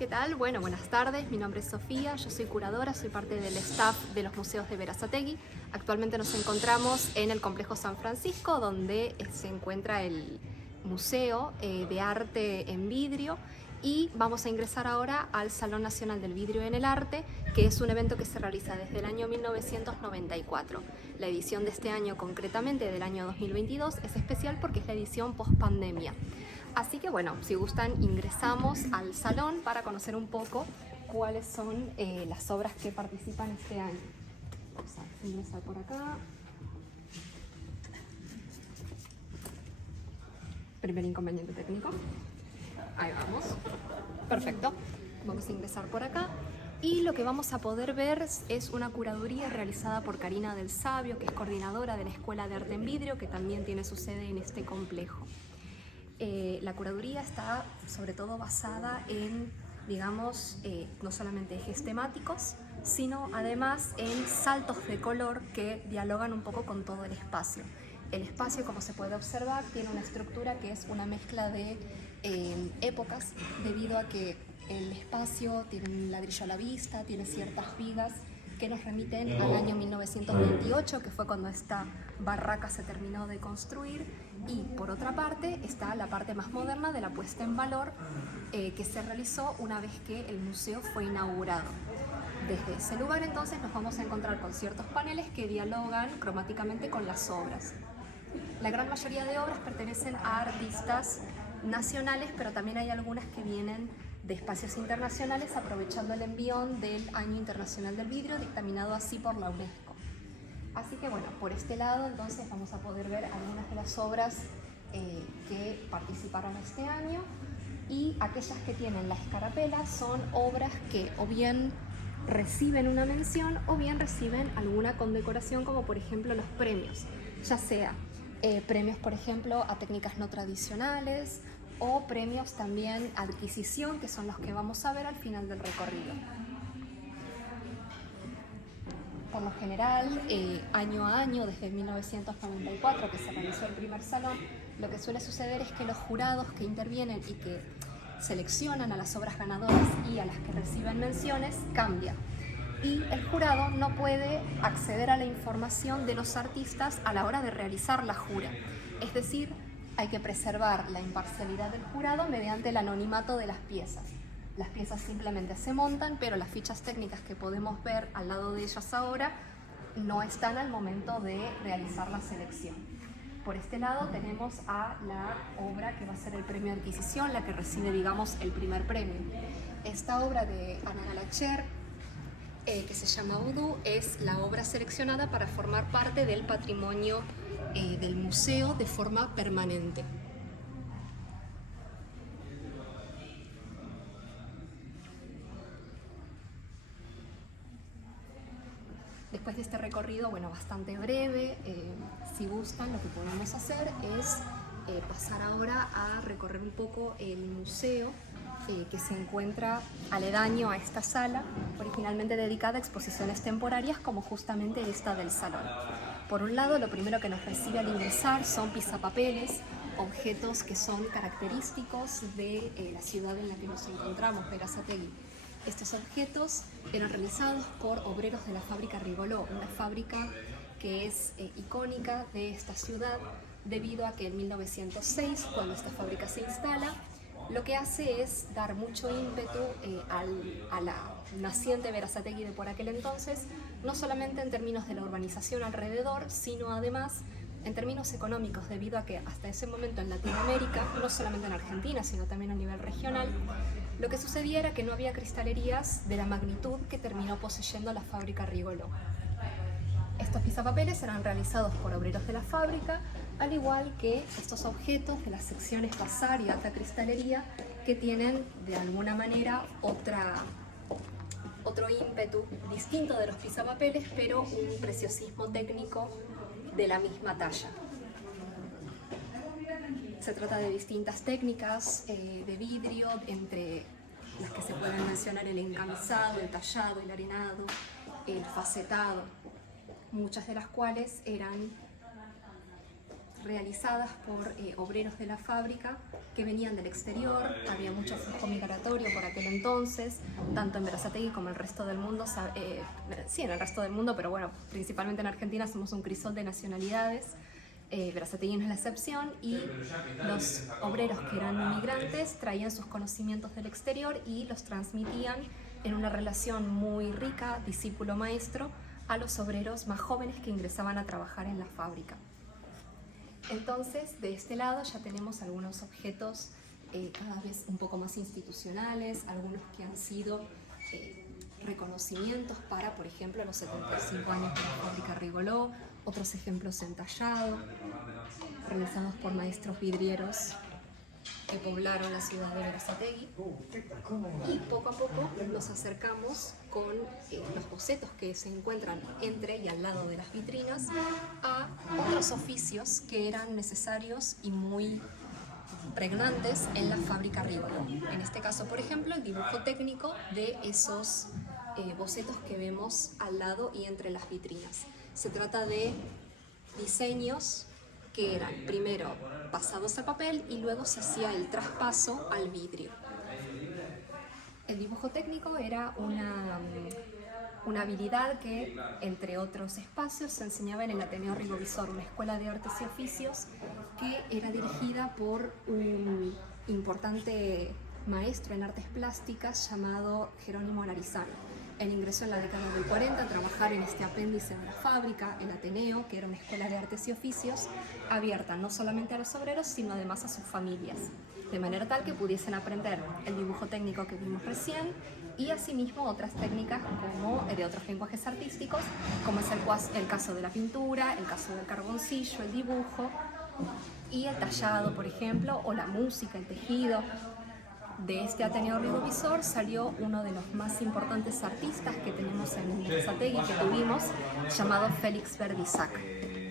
¿Qué tal? Bueno, buenas tardes. Mi nombre es Sofía, yo soy curadora, soy parte del staff de los museos de Berazategui. Actualmente nos encontramos en el Complejo San Francisco, donde se encuentra el Museo de Arte en Vidrio, y vamos a ingresar ahora al Salón Nacional del Vidrio en el Arte, que es un evento que se realiza desde el año 1994. La edición de este año, concretamente del año 2022, es especial porque es la edición post-pandemia. Así que bueno, si gustan, ingresamos al salón para conocer un poco cuáles son las obras que participan este año. Vamos a ingresar por acá. Primer inconveniente técnico. Ahí vamos. Perfecto. Vamos a ingresar por acá. Y lo que vamos a poder ver es una curaduría realizada por Karina del Sabio, que es coordinadora de la Escuela de Arte en Vidrio, que también tiene su sede en este complejo. La curaduría está sobre todo basada en, digamos, no solamente ejes temáticos, sino además en saltos de color que dialogan un poco con todo el espacio. El espacio, como se puede observar, tiene una estructura que es una mezcla de épocas, debido a que el espacio tiene un ladrillo a la vista, tiene ciertas vigas que nos remiten al año 1928, que fue cuando esta barraca se terminó de construir, y por otra parte está la parte más moderna de la puesta en valor que se realizó una vez que el museo fue inaugurado. Desde ese lugar entonces nos vamos a encontrar con ciertos paneles que dialogan cromáticamente con las obras. La gran mayoría de obras pertenecen a artistas nacionales, pero también hay algunas que vienen de espacios internacionales, aprovechando el envión del Año Internacional del Vidrio, dictaminado así por la UNESCO. Así que bueno, por este lado entonces vamos a poder ver algunas de las obras que participaron este año, y aquellas que tienen la escarapela son obras que o bien reciben una mención o bien reciben alguna condecoración, como por ejemplo los premios, ya sea premios por ejemplo a técnicas no tradicionales, o premios también a adquisición, que son los que vamos a ver al final del recorrido. Por lo general, año a año, desde 1994 que se realizó el primer salón, lo que suele suceder es que los jurados que intervienen y que seleccionan a las obras ganadoras y a las que reciben menciones cambian. Y el jurado no puede acceder a la información de los artistas a la hora de realizar la jura. Es decir, hay que preservar la imparcialidad del jurado mediante el anonimato de las piezas. Las piezas simplemente se montan, pero las fichas técnicas que podemos ver al lado de ellas ahora no están al momento de realizar la selección. Por este lado tenemos a la obra que va a ser el premio de adquisición, la que recibe, digamos, el primer premio. Esta obra de Ana Galacher, que se llama Vudú, es la obra seleccionada para formar parte del patrimonio del museo de forma permanente. Después de este recorrido, bueno, bastante breve, si gustan, lo que podemos hacer es pasar ahora a recorrer un poco el museo que se encuentra aledaño a esta sala, originalmente dedicada a exposiciones temporarias como justamente esta del salón. Por un lado, lo primero que nos recibe al ingresar son pisapapeles, objetos que son característicos de la ciudad en la que nos encontramos, Berazategui. Estos objetos eran realizados por obreros de la fábrica Rigoló, una fábrica que es icónica de esta ciudad, debido a que en 1906, cuando esta fábrica se instala, lo que hace es dar mucho ímpetu a la naciente Berazategui de por aquel entonces, no solamente en términos de la urbanización alrededor, sino además en términos económicos, debido a que hasta ese momento en Latinoamérica, no solamente en Argentina, sino también a nivel regional, lo que sucedía era que no había cristalerías de la magnitud que terminó poseyendo la fábrica Rigoló. Estos pisapapeles eran realizados por obreros de la fábrica, al igual que estos objetos de las secciones bazar y alta cristalería, que tienen de alguna manera otro ímpetu distinto de los pisapapeles, pero un preciosismo técnico de la misma talla. Se trata de distintas técnicas de vidrio, entre las que se pueden mencionar el encamisado, el tallado, el arenado, el facetado, muchas de las cuales eran realizadas por obreros de la fábrica que venían del exterior. Había mucho flujo migratorio por aquel entonces, tanto en Berazategui como en el resto del mundo. Sí, en el resto del mundo, pero bueno, principalmente en Argentina somos un crisol de nacionalidades. Berazategui no es la excepción, y los obreros que eran inmigrantes traían sus conocimientos del exterior y los transmitían en una relación muy rica, discípulo-maestro, a los obreros más jóvenes que ingresaban a trabajar en la fábrica. Entonces, de este lado ya tenemos algunos objetos cada vez un poco más institucionales, algunos que han sido reconocimientos para, por ejemplo, los 75 años de la fábrica Rigolot, otros ejemplos en tallado, realizados por maestros vidrieros que poblaron la ciudad de Berazategui. Y poco a poco nos acercamos con los bocetos que se encuentran entre y al lado de las vitrinas a otros oficios que eran necesarios y muy pregnantes en la fábrica Rigolot. En este caso, por ejemplo, el dibujo técnico de esos bocetos que vemos al lado y entre las vitrinas. Se trata de diseños que eran primero pasados a papel y luego se hacía el traspaso al vidrio. El dibujo técnico era una habilidad que, entre otros espacios, se enseñaba en el Ateneo Rigovisor, una escuela de artes y oficios que era dirigida por un importante maestro en artes plásticas llamado Jerónimo Larizano. Él ingresó en la década del 40 a trabajar en este apéndice de la fábrica, el Ateneo, que era una escuela de artes y oficios abierta no solamente a los obreros, sino además a sus familias, de manera tal que pudiesen aprender el dibujo técnico que vimos recién y asimismo otras técnicas como de otros lenguajes artísticos, como es el caso de la pintura, el caso del carboncillo, el dibujo y el tallado, por ejemplo, o la música, el tejido. De este Ateneo Rigovisor salió uno de los más importantes artistas que tenemos en Berazategui, que tuvimos, llamado Félix Berdiszak.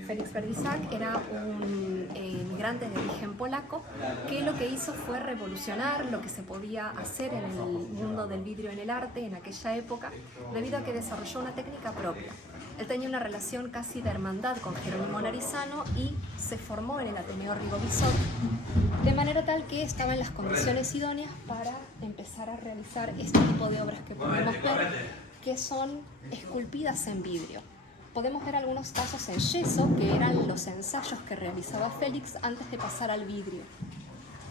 Félix Berdiszak era un inmigrante de origen polaco que lo que hizo fue revolucionar lo que se podía hacer en el mundo del vidrio en el arte en aquella época, debido a que desarrolló una técnica propia. Él tenía una relación casi de hermandad con Jerónimo Larizano y se formó en el Ateneo Rigovisor, de manera tal que estaba en las condiciones idóneas para empezar a realizar este tipo de obras que podemos ver, que son esculpidas en vidrio. Podemos ver algunos casos en yeso, que eran los ensayos que realizaba Félix antes de pasar al vidrio.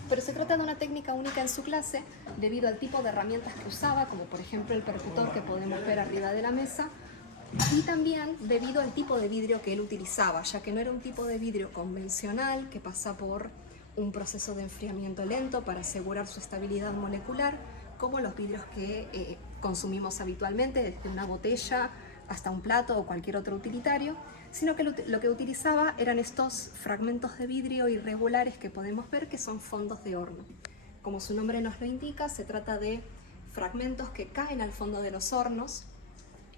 Pero se trata de una técnica única en su clase, debido al tipo de herramientas que usaba, como por ejemplo el percutor que podemos ver arriba de la mesa, y también debido al tipo de vidrio que él utilizaba, ya que no era un tipo de vidrio convencional que pasa por un proceso de enfriamiento lento para asegurar su estabilidad molecular, como los vidrios que consumimos habitualmente, desde una botella hasta un plato o cualquier otro utilitario, sino que lo que utilizaba eran estos fragmentos de vidrio irregulares que podemos ver, que son fondos de horno. Como su nombre nos lo indica, se trata de fragmentos que caen al fondo de los hornos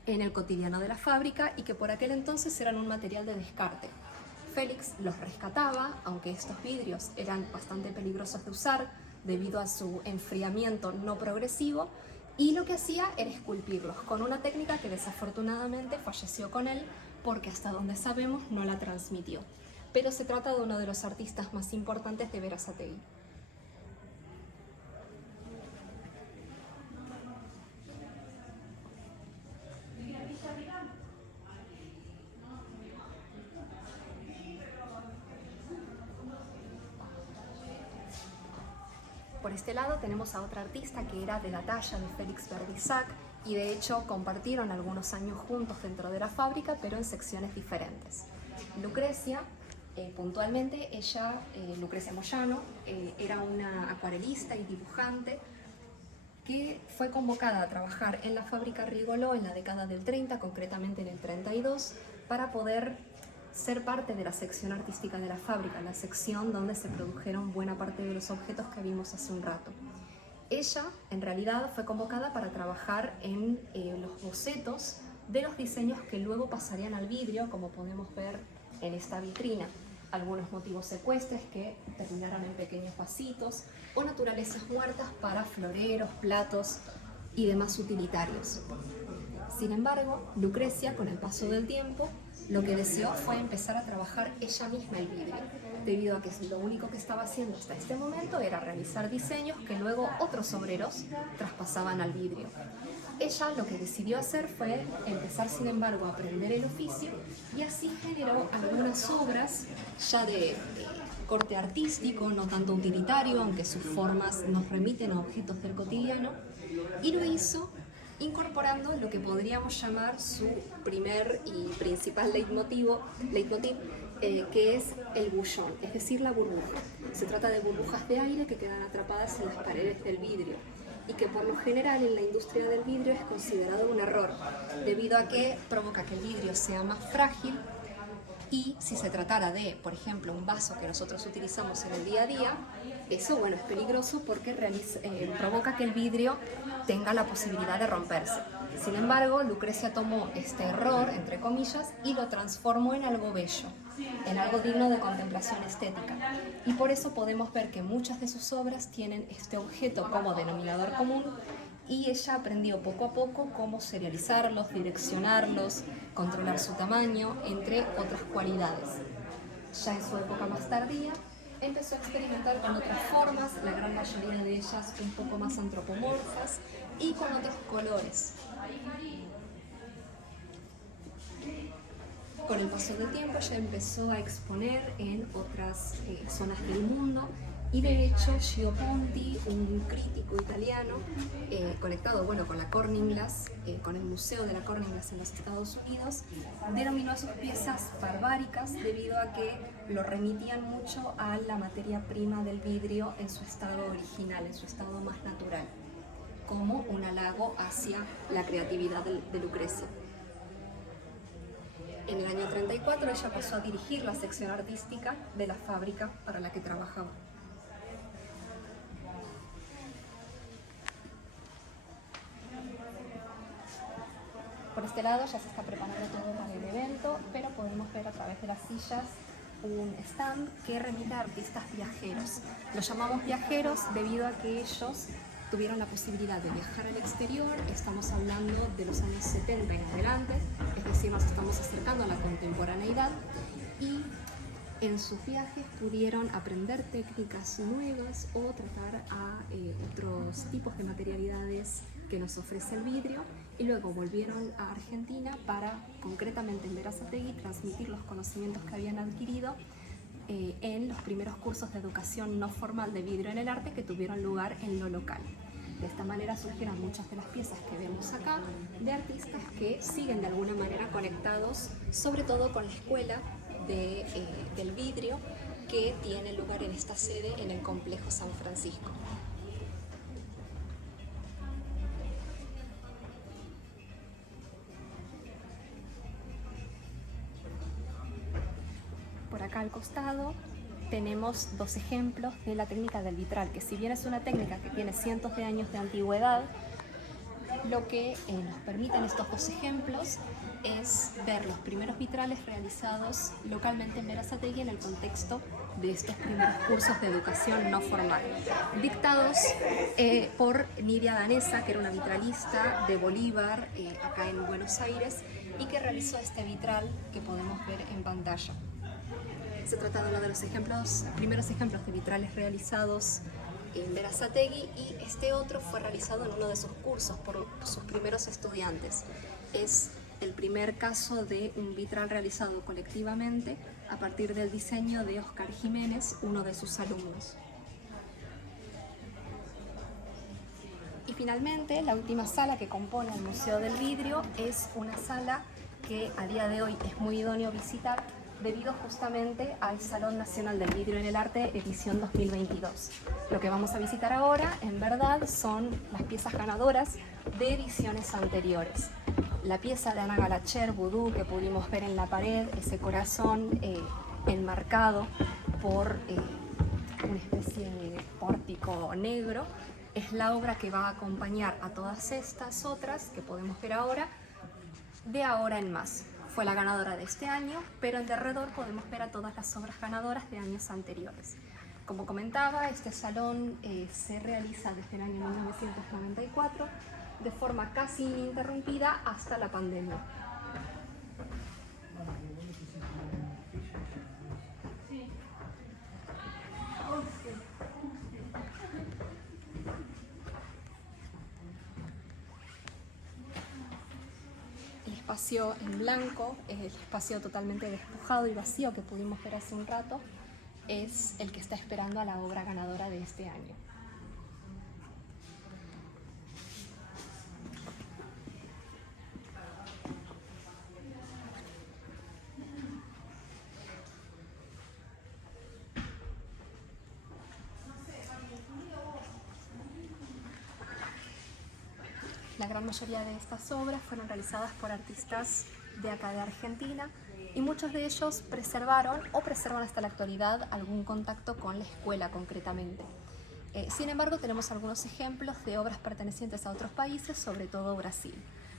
en el cotidiano de la fábrica y que por aquel entonces eran un material de descarte. Félix los rescataba, aunque estos vidrios eran bastante peligrosos de usar debido a su enfriamiento no progresivo, y lo que hacía era esculpirlos con una técnica que desafortunadamente falleció con él porque hasta donde sabemos no la transmitió. Pero se trata de uno de los artistas más importantes de Berazategui. Por este lado tenemos a otra artista que era de la talla de Félix Berdiszak y de hecho compartieron algunos años juntos dentro de la fábrica, pero en secciones diferentes. Lucrecia, puntualmente, Lucrecia Moyano, era una acuarelista y dibujante que fue convocada a trabajar en la fábrica Rigolot en la década del 30, concretamente en el 32, para poder ser parte de la sección artística de la fábrica, la sección donde se produjeron buena parte de los objetos que vimos hace un rato. Ella, en realidad, fue convocada para trabajar en los bocetos de los diseños que luego pasarían al vidrio, como podemos ver en esta vitrina. Algunos motivos ecuestres que terminaron en pequeños vasitos, o naturalezas muertas para floreros, platos y demás utilitarios. Sin embargo, Lucrecia, con el paso del tiempo, lo que deseó fue empezar a trabajar ella misma el vidrio. debido a que lo único que estaba haciendo hasta este momento era realizar diseños que luego otros obreros traspasaban al vidrio. Ella lo que decidió hacer fue empezar, sin embargo, a aprender el oficio y así generó algunas obras ya de corte artístico, no tanto utilitario, aunque sus formas nos remiten a objetos del cotidiano, y lo hizo incorporando lo que podríamos llamar su primer y principal leitmotiv, que es el bouchon, es decir, la burbuja. Se trata de burbujas de aire que quedan atrapadas en las paredes del vidrio y que por lo general en la industria del vidrio es considerado un error, debido a que provoca que el vidrio sea más frágil y si se tratara de, por ejemplo, un vaso que nosotros utilizamos en el día a día, eso, bueno, es peligroso porque provoca que el vidrio tenga la posibilidad de romperse. Sin embargo, Lucrecia tomó este error, entre comillas, y lo transformó en algo bello, en algo digno de contemplación estética. Y por eso podemos ver que muchas de sus obras tienen este objeto como denominador común, y ella aprendió poco a poco cómo serializarlos, direccionarlos, controlar su tamaño, entre otras cualidades. Ya en su época más tardía, empezó a experimentar con otras formas, la gran mayoría de ellas un poco más antropomorfas y con otros colores. Con el paso del tiempo ella empezó a exponer en otras zonas del mundo y de hecho Gio Ponti, un crítico italiano conectado con la Corning Glass, con el Museo de la Corning Glass en los Estados Unidos, denominó a sus piezas barbáricas debido a que lo remitían mucho a la materia prima del vidrio en su estado original, en su estado más natural, como un halago hacia la creatividad de Lucrecia. En el año 34 ella pasó a dirigir la sección artística de la fábrica para la que trabajaba. Por este lado ya se está preparando todo para el evento, pero podemos ver a través de las sillas un stand que remite a artistas viajeros. Los llamamos viajeros debido a que ellos tuvieron la posibilidad de viajar al exterior. Estamos hablando de los años 70 en adelante, es decir, nos estamos acercando a la contemporaneidad, y en sus viajes pudieron aprender técnicas nuevas o tratar a otros tipos de materialidades que nos ofrece el vidrio, y luego volvieron a Argentina para, concretamente en Berazategui, transmitir los conocimientos que habían adquirido en los primeros cursos de educación no formal de vidrio en el arte que tuvieron lugar en lo local. De esta manera surgieron muchas de las piezas que vemos acá de artistas que siguen de alguna manera conectados, sobre todo con la escuela del vidrio que tiene lugar en esta sede en el Complejo San Francisco. Por acá al costado tenemos dos ejemplos de la técnica del vitral, que si bien es una técnica que tiene cientos de años de antigüedad, lo que nos permiten estos dos ejemplos es ver los primeros vitrales realizados localmente en Berazategui en el contexto de estos primeros cursos de educación no formal, dictados por Nidia Danesa, que era una vitralista de Bolívar acá en Buenos Aires, y que realizó este vitral que podemos ver en pantalla. Se trata de uno de los primeros ejemplos de vitrales realizados en Berazategui, y este otro fue realizado en uno de sus cursos por sus primeros estudiantes. Es el primer caso de un vitral realizado colectivamente a partir del diseño de Oscar Jiménez, uno de sus alumnos. Y finalmente, la última sala que compone el Museo del Vidrio es una sala que a día de hoy es muy idóneo visitar debido justamente al Salón Nacional del Vidrio en el Arte edición 2022. Lo que vamos a visitar ahora, en verdad, son las piezas ganadoras de ediciones anteriores. La pieza de Ana Galacher, Vudú, que pudimos ver en la pared, ese corazón enmarcado por una especie de pórtico negro, es la obra que va a acompañar a todas estas otras que podemos ver ahora, de ahora en más. Fue la ganadora de este año, pero en derredor podemos ver a todas las obras ganadoras de años anteriores. Como comentaba, este salón se realiza desde el año 1994 de forma casi ininterrumpida hasta la pandemia. espacio en blanco, el espacio totalmente despojado y vacío que pudimos ver hace un rato, es el que está esperando a la obra ganadora de este año. La gran mayoría de estas obras fueron realizadas por artistas de acá de Argentina y muchos de ellos preservaron o preservan hasta la actualidad algún contacto con la escuela concretamente. Sin embargo, tenemos algunos ejemplos de obras pertenecientes a otros países, sobre todo Brasil.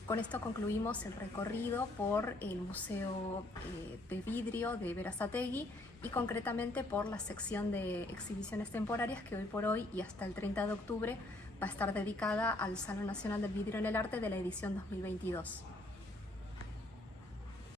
Con esto concluimos el recorrido por el Museo de Vidrio de Berazategui y concretamente por la sección de exhibiciones temporarias que hoy por hoy y hasta el 30 de octubre va a estar dedicada al Salón Nacional del Vidrio en el Arte de la edición 2022.